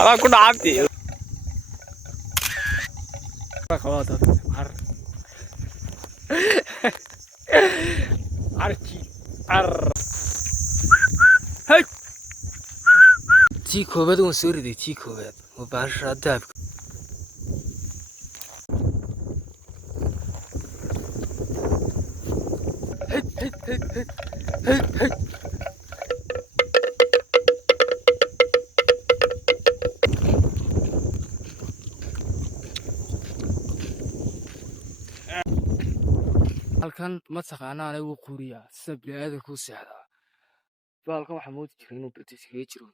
أنا كنا عبدي خلاص عر عرتي عر هاي تيكو بدون سوري تيكو بد وبعش رداب هاي هاي هاي هاي هاي halkan ma taqaanaan ay uu quriyaa sida bini'aadamka ku seexdaa baalkan waxa moodi jiray inuu british jiro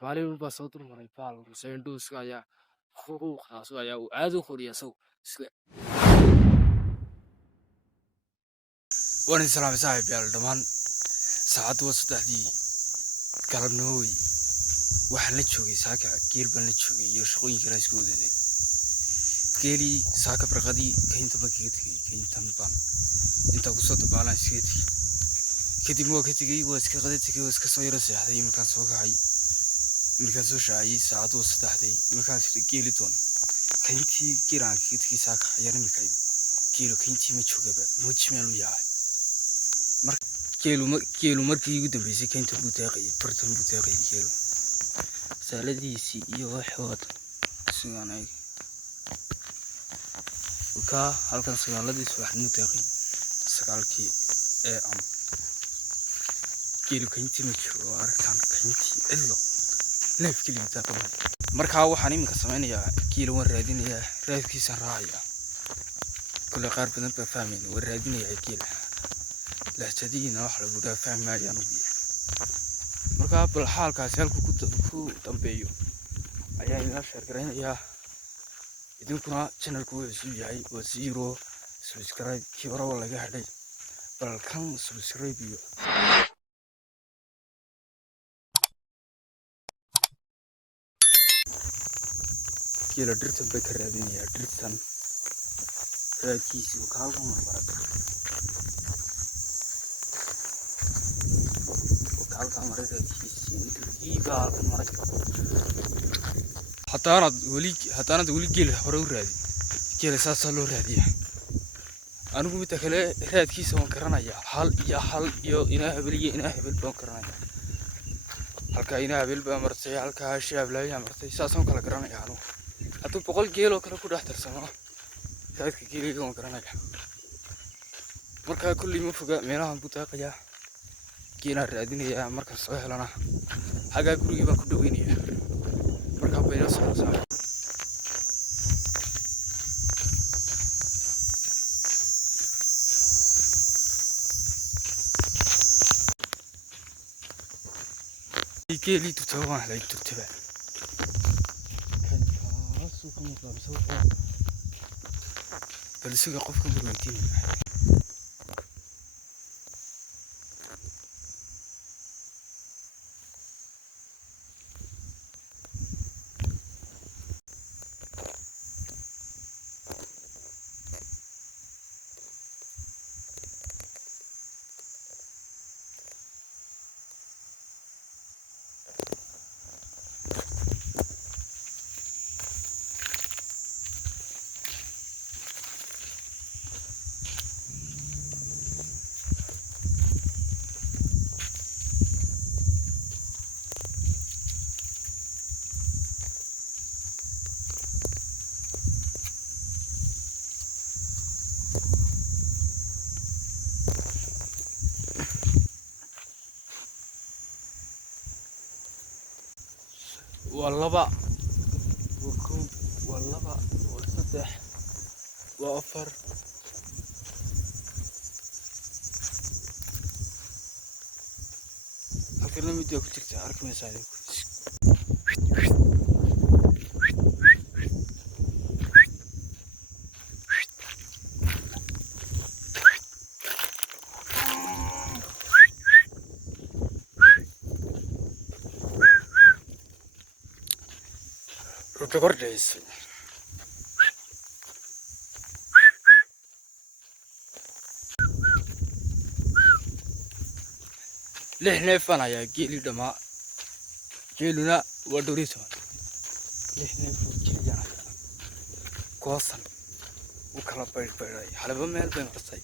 maalin baa soo durmaray baal rusayndhuuska ayaa xuquuqaas ayaa uu aad u quriyaa saw isla waan salaam saaxiib yaal dhamaan saacadu waa 3:00 galabnimo waxaan la joogay saaka geer baan la joogay iyo shaqooyinka la isku wadaday geeli saaka barqadii kaynta bakeedkii kayntan baan inta ku soo dabaalan siidii kadib waa ka tagay waa iska qadadkii waa iska soo yara seexday markaan soo kacay markaan soo shaacay saacadu 3:00 markaan sii geeli doon kayntii giraan kiidkii saaka yar mikay geelo kayntii ma joogaba mujmeel u yahay mar geelu markii ugu dambeysay kaynta buu taaqay bartan buu taaqay geelo saladiisi iyo waxood siganay ka halkan sagaaladiis wax nu taaqay sagaalkii am geelu kayntii ma joogo arkaan kayntii illo neef kaliya taaqay markaa waxaan iminka samaynayaa geelo waan raadinayaa raadkiisa raacaya kule qaar badan baa fahmeen waan raadinayaa geela lahjadiina wax lagu fahmayaan markaa bal xaalkaasi halku ku dambeeyo ayaa ila sheergaraynayaa idinkuna channelku wuxuu yahay waa 0 subscribe kii hore waa laga hadhay bal kan subscribe iyo geela dhirtan bay ka raadinayaa dhirtan raadkiisi uu kaalkan marmara halkan maraysiisi halkan maray hataanad weli geel hore u raadi geel saasa loo raadiyaa anigu mid kale raadkiisa waan garanayaa hal iyo ina hebel baan garanayaa halka ina hebel baa martay halka shaab laaya martay saasaan kala garanayaa anigu haduu 100 geel oo kale ku dhex tarsamo raadka geeliga waan garanayaa marka kulli ma foga meelahan buu taaqayaa geena raadinayaa marka soo helana haga guriga baan ku dhaweynaya marka bayna soo saaray geeli tutawaan la tutaba kan kaasoo kuma qabso bal siga qofka muruutiin والله وكم والله وصدح وأفر هكذا ميديا كتير تعرف من ساعدك كورديس ليه نفنا يا جيل دما جيلنا ودوريسون لحنا فوجينا كوصل وكلا بير حلبة ميل بين قصي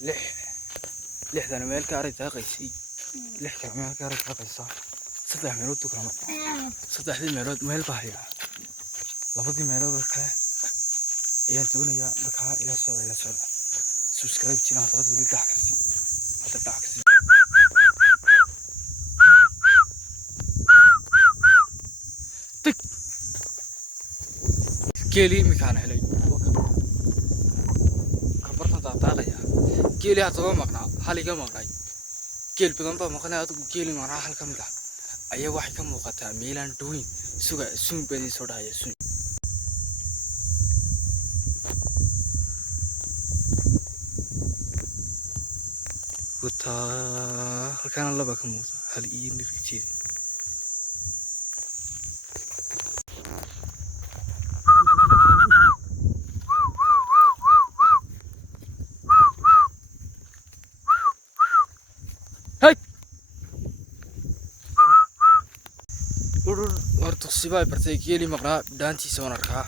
لح ذا ميل كاري تاقيسي لح كلا ميل كاري تاقيسا صدح ميلود تكرم صدح ذي ميلود ميل باهية لابد ميلود بكا أيان تونيا بكا إلى سودا سبسكرايب تينا هتغد ولي دحكسي هذا دحكسي تك كيلي مكان علي خبرت داقيا كيلي هتغو مقنع حالي كم مقنعي كيل بدن با مقنع هتغو كيلي مقنع حال كم دا أيه واحد كم وقتها ميلان دوين سون بدي سودا هي سون وتا كان الله بكموت هل نركتي هاي ورتقصيباي برتي كيلي مقنع دانتي سونركا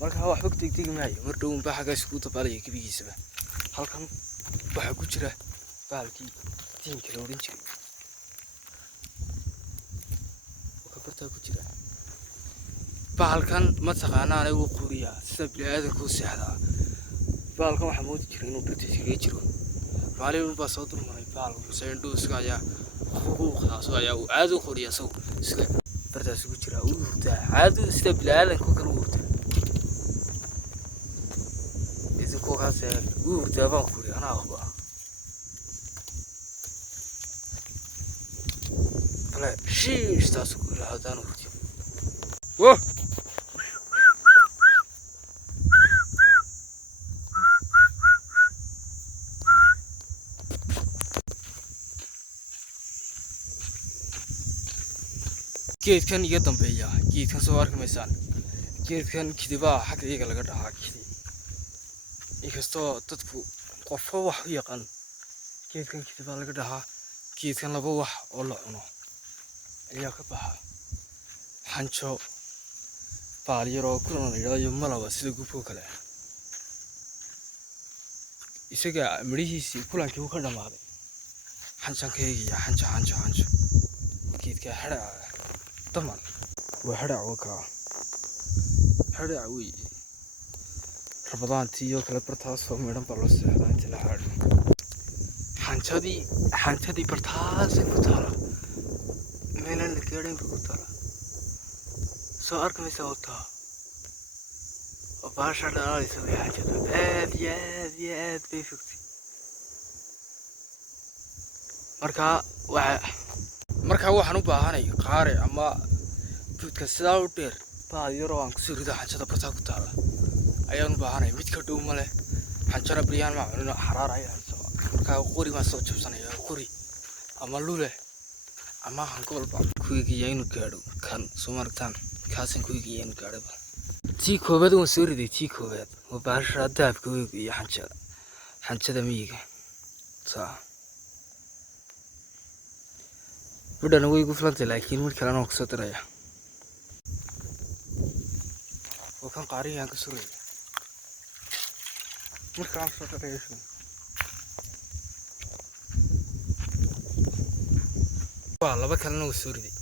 marka wax xog tigtig maayo mar dhow baa xaga isku tabalay kibigiisaba halkan waxa ku jira baalkii tiinka la oran jiray waxa barta ku jira baalkan ma taqaanaan ay uu quriya sida bini'aadanku seexda baalkan waxa moodi jiray inuu barta iskaga jiro maalin baa soo durmaray baalku sayndoo iska ayaa ugu qaaso ayaa uu aad u quriya sida bartaas ku jira uu hurtaa aad sida bini'aadanku kale uu hurtaa كوكاسة وردابان كوري أنا أخبار فلا شيء استاسو كوري هذا أنا وردي واه كيد كان يقدم بيا كيد كان سوارك ميسان كيد كان كذبا حق إيجا لقدر حكي inkastoo dadku qofo wax u yaqaan geedkan kitiba laga dhahaa geedkan laba wax oo la cuno ayaa ka baxa xanjo baal yar oo kulan la yiraahdo malaba sida gubko kale isaga midhihiisii kulankii uu ka dhamaaday xanjankayga xanjo geedka hadhac damal waa hadhac waka hadhac wey رمضان تيو كلا برتاس ومرن بالوس هذا انت لحال حنتدي برتاس كتارا ميلان لكيرين كتارا سوار كم يسوتها وباشر لا يسوي حاجة ياد بيفكتي marka waxaan u baahanay qaare ama budka sidaa u dheer baa yaro aan ku soo rido xajada barta ku taala ayaan u baahanay mid ka dhow male xajara briyaan ma cuno xaraar ay hayso marka qori ma soo jabsanaya qori ama lule ama han gobolba ku eegaya inuu gaadho kan Soomaalitan kaasan ku eegaya inuu gaadho tii koobad oo soo riday tii koobad oo baasha daabka iyo xanjada miyiga saa بدنا نقول قفلت لكن مش كلامه كسر يا وكان قاري يعني كسر مش كلام كسر يا شو والله بكلنا وسوري دي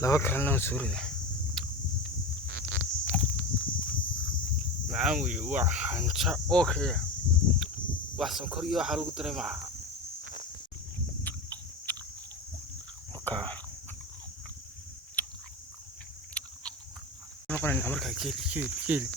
لا بكلنا وسوري دي معاوي وحنشا اوكي وحسن كوريا حلو قدري معاه نقول أمريكا كيل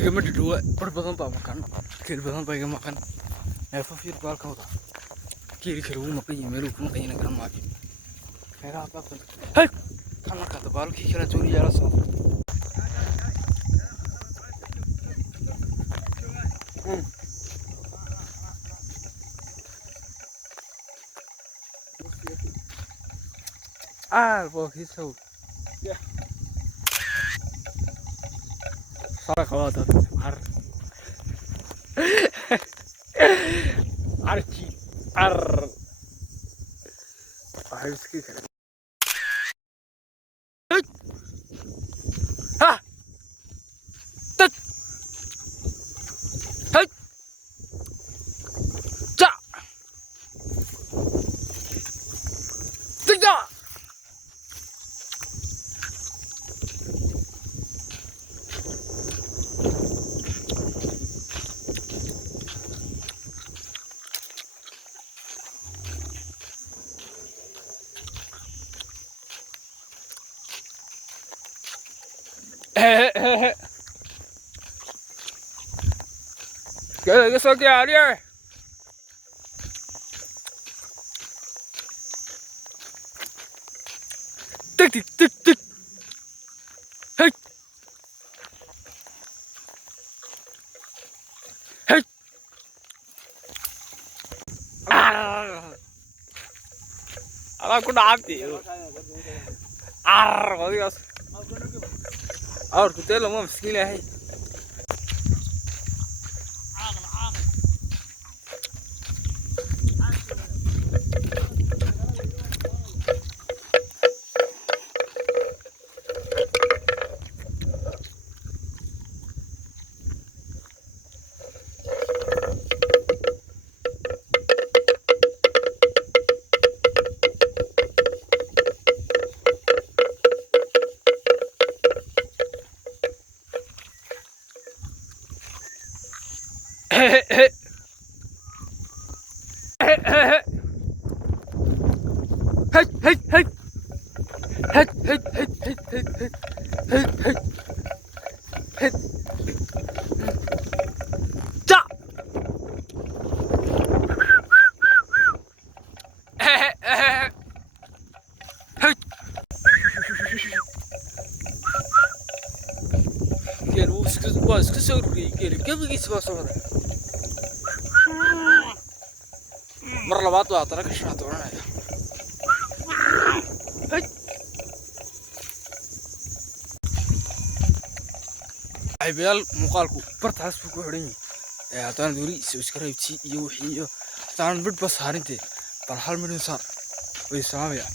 geeliga ma dhidhuwa bar badan baa maqan geel badan baa iga maqan neefo fiir baalka wada geeli kale wuu maqan yahay meeluu ku maqan yahay garan maayo meelaha baaqan hay kan markaa dabaalkii kala tooni yaala soo بوكي سو فرق واضح عرتي عرفت كيف ها تك هاي جا تجا cái số kia đi tích tích tích tích hey hey أنا كنت عبتي غادي أصلا كنت له ما مسكينة هي اسكو سوري قبل يسوى صوره مره لبعض واعطرك شحط ورانا عيبيال مقالكو برت حسب ku xiran yahay haddaan doori subscribe iyo wixii iyo haddaan bid bas haarinte bal hal milyan saar way salaamaya